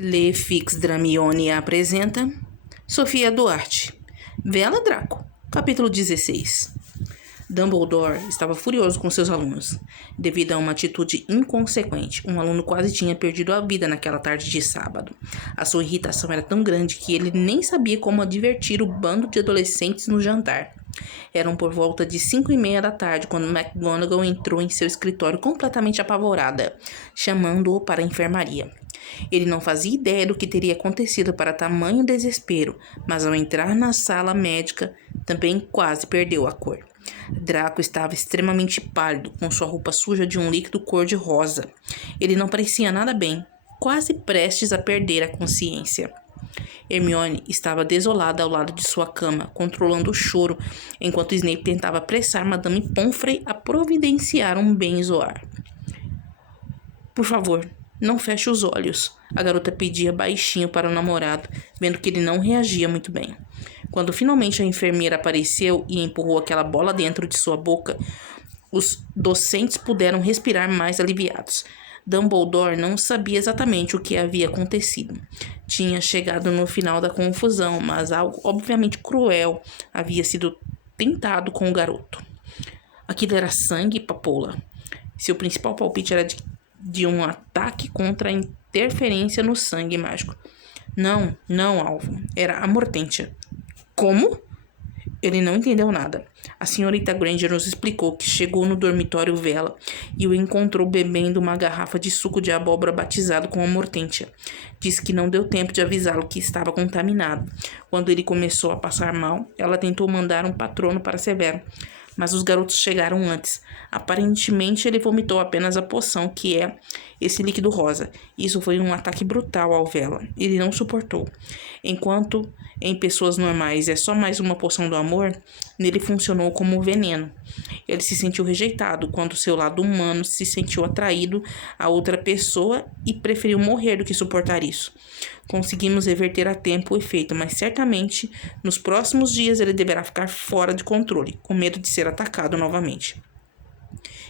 Le Fix Dramione apresenta Sofia Duarte, Vela Draco, capítulo 16. Dumbledore estava furioso com seus alunos, devido a uma atitude inconsequente. Um aluno quase tinha perdido a vida naquela tarde de sábado. A sua irritação era tão grande que ele nem sabia como advertir o bando de adolescentes no jantar. Eram por volta de 5:30 da tarde quando McGonagall entrou em seu escritório completamente apavorada, chamando-o para a enfermaria. Ele não fazia ideia do que teria acontecido para tamanho desespero, mas ao entrar na sala médica, também quase perdeu a cor. Draco estava extremamente pálido, com sua roupa suja de um líquido cor-de-rosa. Ele não parecia nada bem, quase prestes a perder a consciência. Hermione estava desolada ao lado de sua cama, controlando o choro, enquanto Snape tentava apressar Madame Pomfrey a providenciar um benzoar. Por favor, não feche os olhos, a garota pedia baixinho para o namorado, vendo que ele não reagia muito bem. Quando finalmente a enfermeira apareceu e empurrou aquela bola dentro de sua boca, os docentes puderam respirar mais aliviados. Dumbledore não sabia exatamente o que havia acontecido. Tinha chegado no final da confusão, mas algo obviamente cruel havia sido tentado com o garoto. Aquilo era sangue, papoula. Seu principal palpite era de um ataque contra a interferência no sangue mágico. Não, alvo. Era a Mortentia. Como? Ele não entendeu nada. A senhorita Granger nos explicou que chegou no dormitório Vela e o encontrou bebendo uma garrafa de suco de abóbora batizado com a Mortentia. Disse que não deu tempo de avisá-lo que estava contaminado. Quando ele começou a passar mal, ela tentou mandar um patrono para Severo, mas os garotos chegaram antes. Aparentemente, ele vomitou apenas a poção, que é esse líquido rosa. Isso foi um ataque brutal ao Vela. Ele não suportou. Enquanto em pessoas normais é só mais uma poção do amor, nele funcionou como veneno. Ele se sentiu rejeitado quando seu lado humano se sentiu atraído a outra pessoa e preferiu morrer do que suportar isso. Conseguimos reverter a tempo o efeito, mas certamente nos próximos dias ele deverá ficar fora de controle, com medo de ser atacado novamente.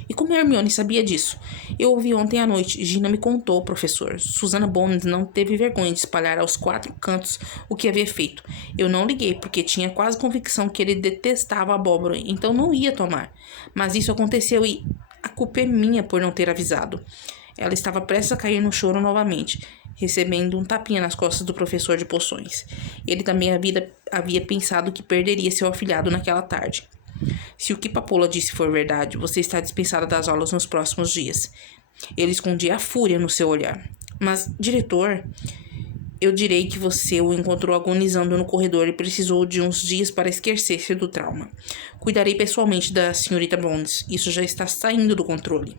E como Hermione sabia disso? Eu ouvi ontem à noite. Gina me contou, professor. Susana Bones não teve vergonha de espalhar aos 4 cantos o que havia feito. Eu não liguei, porque tinha quase convicção que ele detestava a abóbora, então não ia tomar. Mas isso aconteceu e a culpa é minha por não ter avisado. Ela estava prestes a cair no choro novamente, recebendo um tapinha nas costas do professor de poções. Ele também havia pensado que perderia seu afilhado naquela tarde. Se o que Papoula disse for verdade, você está dispensada das aulas nos próximos dias. Ele escondia a fúria no seu olhar. Mas, diretor, eu direi que você o encontrou agonizando no corredor e precisou de uns dias para esquecer-se do trauma. Cuidarei pessoalmente da senhorita Bones. Isso já está saindo do controle.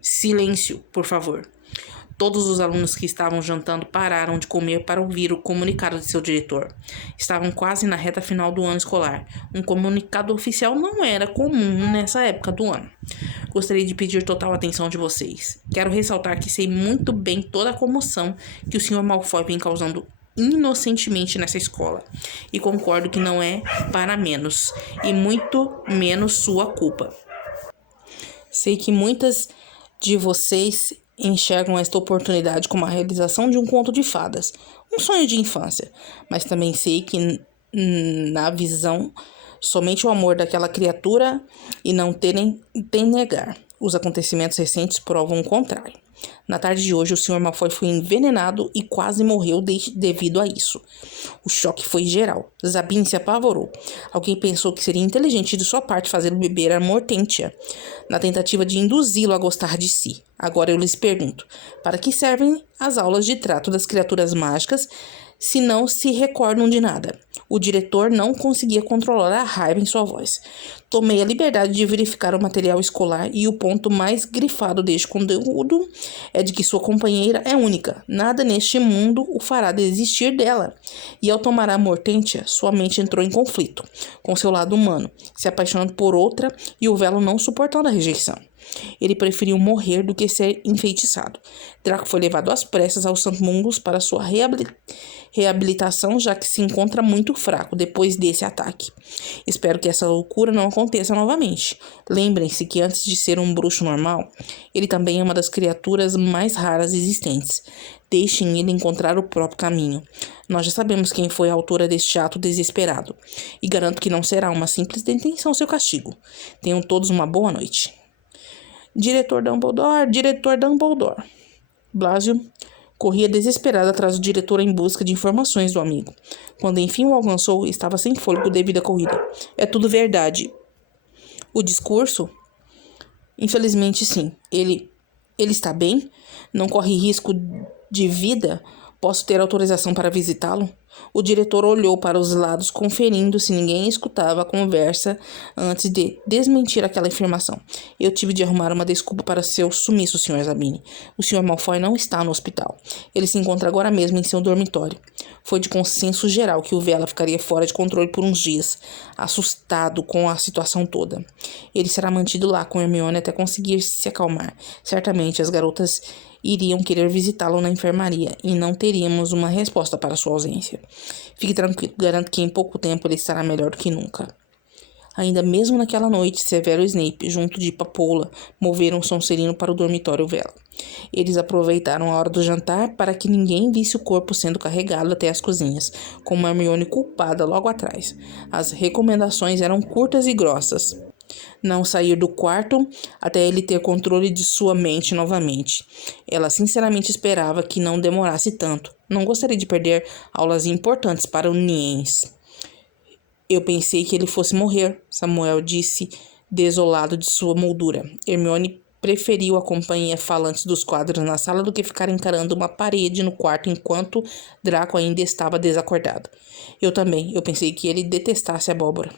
Silêncio, por favor. Todos os alunos que estavam jantando pararam de comer para ouvir o comunicado de seu diretor. Estavam quase na reta final do ano escolar. Um comunicado oficial não era comum nessa época do ano. Gostaria de pedir total atenção de vocês. Quero ressaltar que sei muito bem toda a comoção que o Sr. Malfoy vem causando inocentemente nessa escola. E concordo que não é para menos, e muito menos sua culpa. Sei que muitas de vocês enxergam esta oportunidade como a realização de um conto de fadas, um sonho de infância, mas também sei que na visão somente o amor daquela criatura e não tem negar. Os acontecimentos recentes provam o contrário. Na tarde de hoje, o Sr. Malfoy foi envenenado e quase morreu devido a isso. O choque foi geral. Zabine se apavorou. Alguém pensou que seria inteligente de sua parte fazê-lo beber a Mortentia, na tentativa de induzi-lo a gostar de si. Agora eu lhes pergunto, para que servem as aulas de trato das criaturas mágicas se não se recordam de nada? O diretor não conseguia controlar a raiva em sua voz. Tomei a liberdade de verificar o material escolar e o ponto mais grifado deste conteúdo é de que sua companheira é única. Nada neste mundo o fará desistir dela. E ao tomar a Mortentia, sua mente entrou em conflito com seu lado humano, se apaixonando por outra e o Velo não suportando a rejeição. Ele preferiu morrer do que ser enfeitiçado. Draco foi levado às pressas ao St. Mungo's para sua reabilitação, já que se encontra muito fraco depois desse ataque. Espero que essa loucura não aconteça novamente. Lembrem-se que antes de ser um bruxo normal, ele também é uma das criaturas mais raras existentes. Deixem ele encontrar o próprio caminho. Nós já sabemos quem foi a autora deste ato desesperado, e garanto que não será uma simples detenção seu castigo. Tenham todos uma boa noite. Diretor Dumbledore. Blasio corria desesperado atrás do diretor em busca de informações do amigo. Quando enfim o alcançou, estava sem fôlego devido à corrida. É tudo verdade. O discurso? Infelizmente, sim. Ele está bem? Não corre risco de vida? Posso ter autorização para visitá-lo? O diretor olhou para os lados, conferindo se ninguém escutava a conversa antes de desmentir aquela afirmação. Eu tive de arrumar uma desculpa para seu sumiço, Sr. Zabini. O Sr. Malfoy não está no hospital. Ele se encontra agora mesmo em seu dormitório. Foi de consenso geral que o Vela ficaria fora de controle por uns dias, assustado com a situação toda. Ele será mantido lá com Hermione até conseguir se acalmar. Certamente as garotas iriam querer visitá-lo na enfermaria e não teríamos uma resposta para sua ausência. Fique tranquilo, garanto que em pouco tempo ele estará melhor do que nunca. Ainda mesmo naquela noite, Severo e Snape, junto de Papoula, moveram Sonserino para o dormitório Vela. Eles aproveitaram a hora do jantar para que ninguém visse o corpo sendo carregado até as cozinhas, com uma Hermione culpada logo atrás. As recomendações eram curtas e grossas. Não sair do quarto até ele ter controle de sua mente novamente. Ela sinceramente esperava que não demorasse tanto. Não gostaria de perder aulas importantes para o Niens. Eu pensei que ele fosse morrer, Samuel disse, desolado de sua moldura. Hermione preferiu a companhia falante dos quadros na sala do que ficar encarando uma parede no quarto enquanto Draco ainda estava desacordado. Eu também. Eu pensei que ele detestasse a abóbora.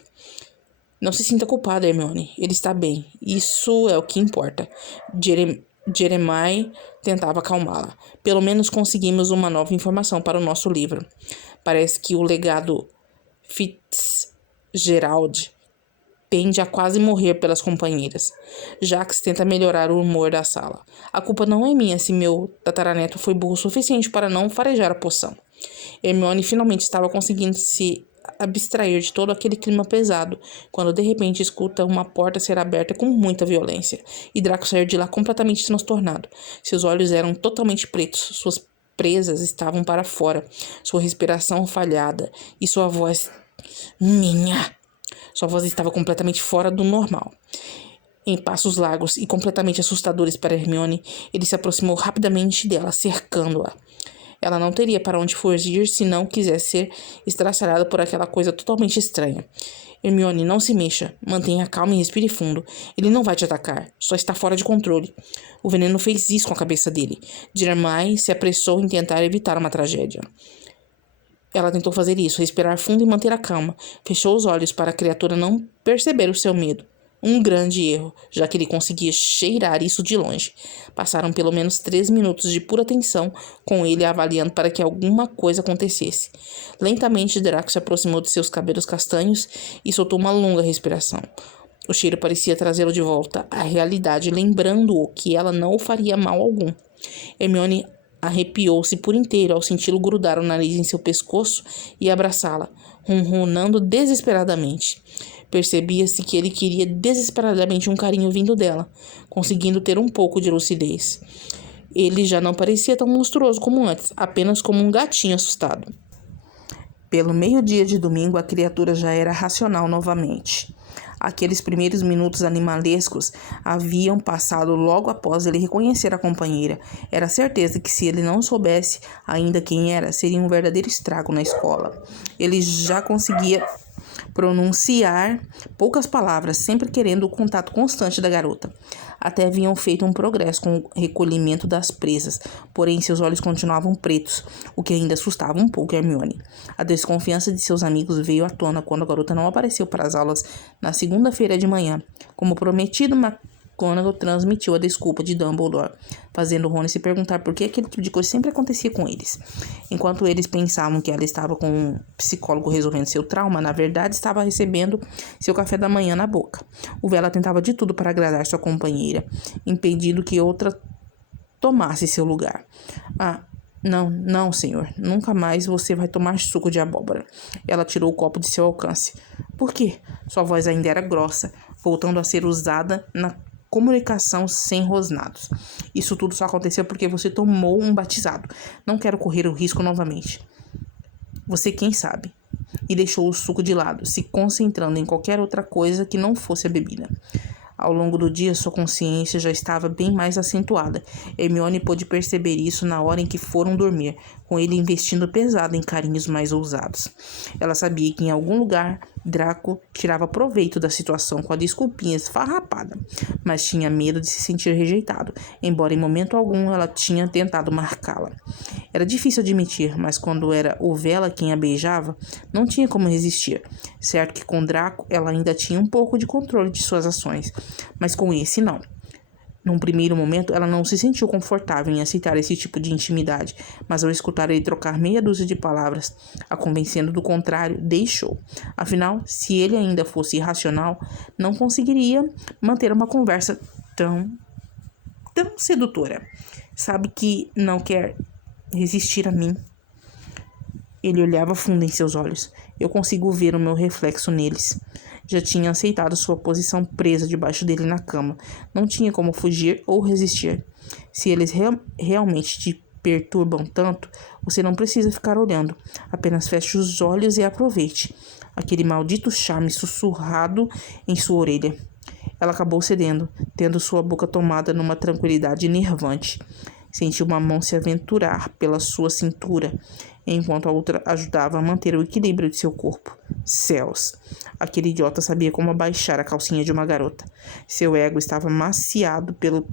Não se sinta culpada, Hermione. Ele está bem. Isso é o que importa. Jeremiah tentava acalmá-la. Pelo menos conseguimos uma nova informação para o nosso livro. Parece que o legado Fitzgerald tende a quase morrer pelas companheiras. Jax tenta melhorar o humor da sala. A culpa não é minha se meu tataraneto foi burro o suficiente para não farejar a poção. Hermione finalmente estava conseguindo se abstrair de todo aquele clima pesado, quando de repente escuta uma porta ser aberta com muita violência, e Draco sair de lá completamente transtornado. Seus olhos eram totalmente pretos, suas presas estavam para fora, sua respiração falhada, e sua voz... Sua voz estava completamente fora do normal. Em passos largos e completamente assustadores para Hermione, ele se aproximou rapidamente dela, cercando-a. Ela não teria para onde fugir se não quisesse ser estraçalhada por aquela coisa totalmente estranha. Hermione, não se mexa. Mantenha calma e respire fundo. Ele não vai te atacar. Só está fora de controle. O veneno fez isso com a cabeça dele. Jeremiah se apressou em tentar evitar uma tragédia. Ela tentou fazer isso, respirar fundo e manter a calma. Fechou os olhos para a criatura não perceber o seu medo. Um grande erro, já que ele conseguia cheirar isso de longe. Passaram pelo menos 3 minutos de pura tensão, com ele avaliando para que alguma coisa acontecesse. Lentamente, Draco se aproximou de seus cabelos castanhos e soltou uma longa respiração. O cheiro parecia trazê-lo de volta à realidade, lembrando-o que ela não o faria mal algum. Hermione arrepiou-se por inteiro ao senti-lo grudar o nariz em seu pescoço e abraçá-la, ronronando desesperadamente. Percebia-se que ele queria desesperadamente um carinho vindo dela, conseguindo ter um pouco de lucidez. Ele já não parecia tão monstruoso como antes, apenas como um gatinho assustado. Pelo meio-dia de domingo, a criatura já era racional novamente. Aqueles primeiros minutos animalescos haviam passado logo após ele reconhecer a companheira. Era certeza que se ele não soubesse ainda quem era, seria um verdadeiro estrago na escola. Ele já conseguia pronunciar poucas palavras, sempre querendo o contato constante da garota. Até haviam feito um progresso com o recolhimento das presas, porém seus olhos continuavam pretos, o que ainda assustava um pouco Hermione. A desconfiança de seus amigos veio à tona quando a garota não apareceu para as aulas na segunda-feira de manhã. Como prometido, McGonagall transmitiu a desculpa de Dumbledore, fazendo Rony se perguntar por que aquele tipo de coisa sempre acontecia com eles. Enquanto eles pensavam que ela estava com um psicólogo resolvendo seu trauma, na verdade estava recebendo seu café da manhã na boca. O Vela tentava de tudo para agradar sua companheira, impedindo que outra tomasse seu lugar. Não, senhor. Nunca mais você vai tomar suco de abóbora. Ela tirou o copo de seu alcance. Por quê? Sua voz ainda era grossa, voltando a ser usada na comunicação sem rosnados. Isso tudo só aconteceu porque você tomou um batizado. Não quero correr o risco novamente. Você quem sabe. E deixou o suco de lado, se concentrando em qualquer outra coisa que não fosse a bebida. Ao longo do dia, sua consciência já estava bem mais acentuada. Hermione pôde perceber isso na hora em que foram dormir, com ele investindo pesado em carinhos mais ousados. Ela sabia que em algum lugar Draco tirava proveito da situação com a desculpinha esfarrapada, mas tinha medo de se sentir rejeitado, embora em momento algum ela tinha tentado marcá-la. Era difícil admitir, mas quando era o Vela quem a beijava, não tinha como resistir. Certo que com Draco ela ainda tinha um pouco de controle de suas ações, mas com esse não. Num primeiro momento, ela não se sentiu confortável em aceitar esse tipo de intimidade, mas ao escutar ele trocar meia dúzia de palavras, a convencendo do contrário, deixou. Afinal, se ele ainda fosse irracional, não conseguiria manter uma conversa tão sedutora. Sabe que não quer resistir a mim? Ele olhava fundo em seus olhos. Eu consigo ver o meu reflexo neles. Já tinha aceitado sua posição presa debaixo dele na cama. Não tinha como fugir ou resistir. Se eles realmente te perturbam tanto, você não precisa ficar olhando. Apenas feche os olhos e aproveite. Aquele maldito charme sussurrado em sua orelha. Ela acabou cedendo, tendo sua boca tomada numa tranquilidade enervante. Sentiu uma mão se aventurar pela sua cintura, enquanto a outra ajudava a manter o equilíbrio de seu corpo. Céus! Aquele idiota sabia como abaixar a calcinha de uma garota. Seu ego estava maciado pelo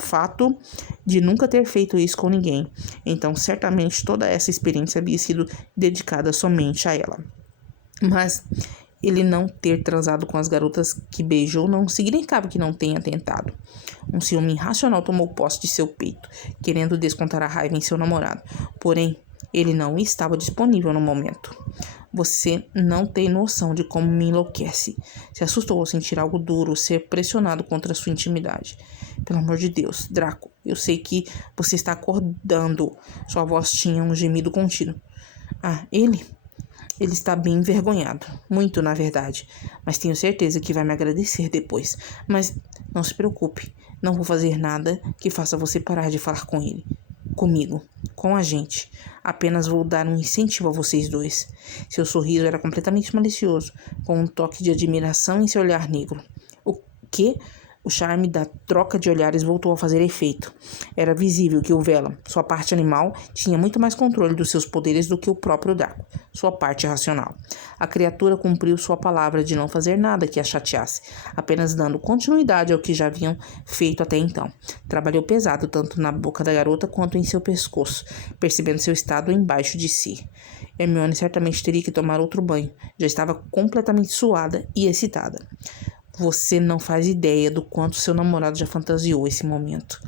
fato de nunca ter feito isso com ninguém. Então, certamente, toda essa experiência havia sido dedicada somente a ela. Mas ele não ter transado com as garotas que beijou não significava que não tenha tentado. Um ciúme irracional tomou posse de seu peito, querendo descontar a raiva em seu namorado. Porém, ele não estava disponível no momento. Você não tem noção de como me enlouquece. Se assustou ao sentir algo duro ser pressionado contra sua intimidade. Pelo amor de Deus, Draco, eu sei que você está acordando. Sua voz tinha um gemido contínuo. Ele está bem envergonhado. Muito, na verdade. Mas tenho certeza que vai me agradecer depois. Mas não se preocupe. Não vou fazer nada que faça você parar de falar com ele. Comigo. Com a gente. Apenas vou dar um incentivo a vocês dois. Seu sorriso era completamente malicioso, com um toque de admiração em seu olhar negro. O quê? O charme da troca de olhares voltou a fazer efeito. Era visível que o Vela, sua parte animal, tinha muito mais controle dos seus poderes do que o próprio Draco, sua parte racional. A criatura cumpriu sua palavra de não fazer nada que a chateasse, apenas dando continuidade ao que já haviam feito até então. Trabalhou pesado tanto na boca da garota quanto em seu pescoço, percebendo seu estado embaixo de si. Hermione certamente teria que tomar outro banho. Já estava completamente suada e excitada. Você não faz ideia do quanto seu namorado já fantasiou esse momento.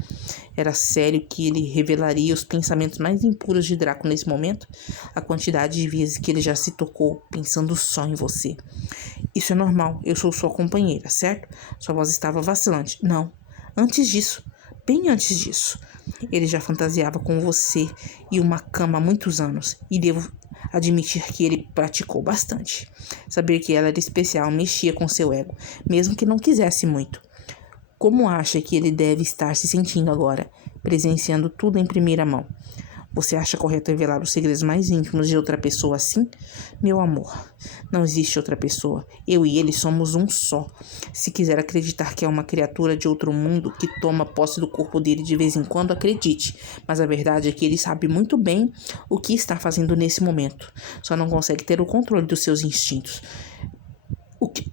Era sério que ele revelaria os pensamentos mais impuros de Draco nesse momento? A quantidade de vezes que ele já se tocou pensando só em você. Isso é normal, eu sou sua companheira, certo? Sua voz estava vacilante. Não, antes disso, bem antes disso. Ele já fantasiava com você e uma cama há muitos anos, e devo admitir que ele praticou bastante. Saber que ela era especial mexia com seu ego, mesmo que não quisesse muito. Como acha que ele deve estar se sentindo agora, presenciando tudo em primeira mão? Você acha correto revelar os segredos mais íntimos de outra pessoa assim? Meu amor, não existe outra pessoa. Eu e ele somos um só. Se quiser acreditar que é uma criatura de outro mundo que toma posse do corpo dele de vez em quando, acredite. Mas a verdade é que ele sabe muito bem o que está fazendo nesse momento. Só não consegue ter o controle dos seus instintos. O que?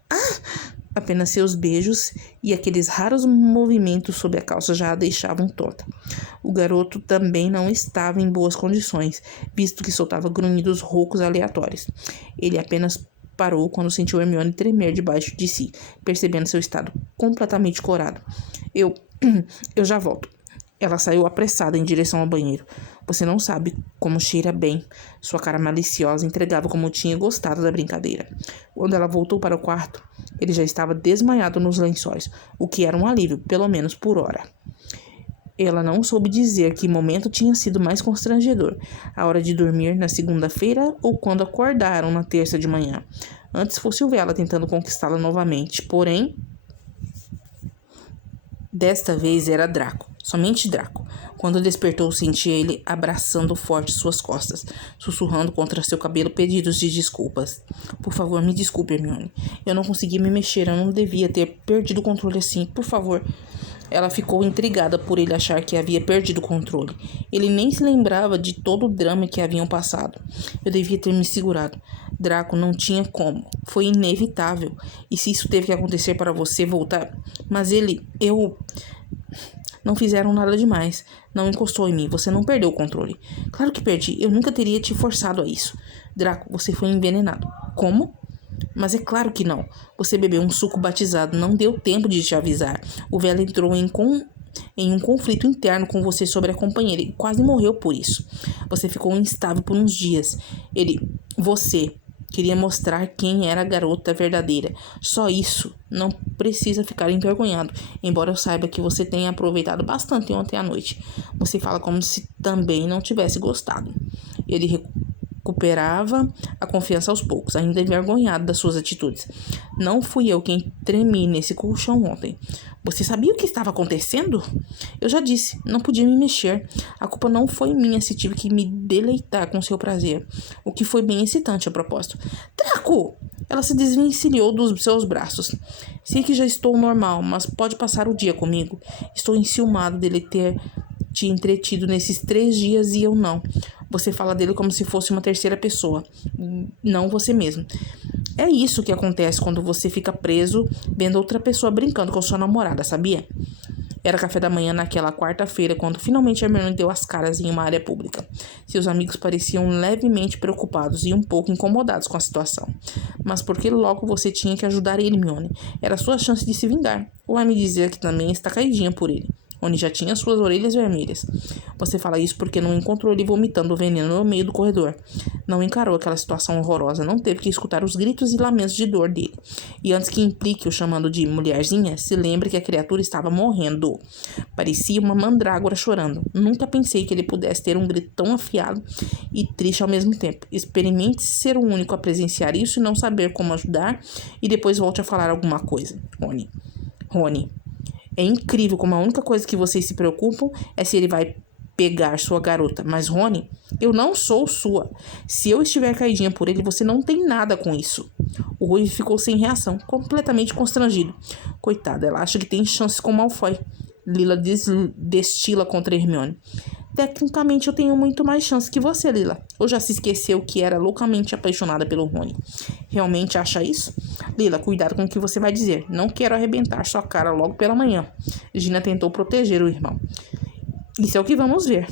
Apenas seus beijos e aqueles raros movimentos sob a calça já a deixavam tonta. O garoto também não estava em boas condições, visto que soltava grunhidos roucos aleatórios. Ele apenas parou quando sentiu Hermione tremer debaixo de si, percebendo seu estado completamente corado. Eu já volto. Ela saiu apressada em direção ao banheiro. Você não sabe como cheira bem. Sua cara maliciosa entregava como tinha gostado da brincadeira. Quando ela voltou para o quarto, ele já estava desmaiado nos lençóis, o que era um alívio, pelo menos por hora. Ela não soube dizer que momento tinha sido mais constrangedor, a hora de dormir na segunda-feira ou quando acordaram na terça de manhã. Antes fosse o Vela tentando conquistá-la novamente, porém, desta vez era Draco, somente Draco. Quando despertou, sentia ele abraçando forte suas costas, sussurrando contra seu cabelo pedidos de desculpas. Por favor, me desculpe, Hermione. Eu não consegui me mexer, eu não devia ter perdido o controle assim. Por favor. Ela ficou intrigada por ele achar que havia perdido o controle. Ele nem se lembrava de todo o drama que haviam passado. Eu devia ter me segurado. Draco, não tinha como. Foi inevitável. E se isso teve que acontecer para você voltar? Mas eu... Não fizeram nada demais. Não encostou em mim. Você não perdeu o controle. Claro que perdi. Eu nunca teria te forçado a isso. Draco, você foi envenenado. Como? Mas é claro que não. Você bebeu um suco batizado. Não deu tempo de te avisar. O Vela entrou em um conflito interno com você sobre a companheira e quase morreu por isso. Você ficou instável por uns dias. Você queria mostrar quem era a garota verdadeira. Só isso. Não precisa ficar envergonhado. Embora eu saiba que você tenha aproveitado bastante ontem à noite. Você fala como se também não tivesse gostado. Ele recuperava a confiança aos poucos, ainda envergonhado das suas atitudes. Não fui eu quem tremi nesse colchão ontem. Você sabia o que estava acontecendo? Eu já disse, não podia me mexer. A culpa não foi minha se tive que me deleitar com seu prazer. O que foi bem excitante a propósito. Draco! Ela se desvencilhou dos seus braços. Sei que já estou normal, mas pode passar o dia comigo. Estou enciumado dele ter te entretido nesses 3 dias e eu não. Você fala dele como se fosse uma terceira pessoa, não você mesmo. É isso que acontece quando você fica preso vendo outra pessoa brincando com sua namorada, sabia? Era café da manhã naquela quarta-feira, quando finalmente Hermione deu as caras em uma área pública. Seus amigos pareciam levemente preocupados e um pouco incomodados com a situação. Mas porque logo você tinha que ajudar ele, Hermione? Era sua chance de se vingar. Ou vai me dizer que também está caidinha por ele. Rony já tinha suas orelhas vermelhas. Você fala isso porque não encontrou ele vomitando veneno no meio do corredor. Não encarou aquela situação horrorosa, não teve que escutar os gritos e lamentos de dor dele. E antes que implique o chamando de mulherzinha, se lembre que a criatura estava morrendo. Parecia uma mandrágora chorando. Nunca pensei que ele pudesse ter um grito tão afiado e triste ao mesmo tempo. Experimente ser o único a presenciar isso e não saber como ajudar, e depois volte a falar alguma coisa. Rony. É incrível como a única coisa que vocês se preocupam é se ele vai pegar sua garota. Mas, Rony, eu não sou sua. Se eu estiver caidinha por ele, você não tem nada com isso. O Rui ficou sem reação, completamente constrangido. Coitada, ela acha que tem chances com Malfoy. Lila destila contra Hermione. Tecnicamente, eu tenho muito mais chance que você, Lila. Ou já se esqueceu que era loucamente apaixonada pelo Rony? Realmente acha isso? Lila, cuidado com o que você vai dizer. Não quero arrebentar sua cara logo pela manhã. Gina tentou proteger o irmão. Isso é o que vamos ver.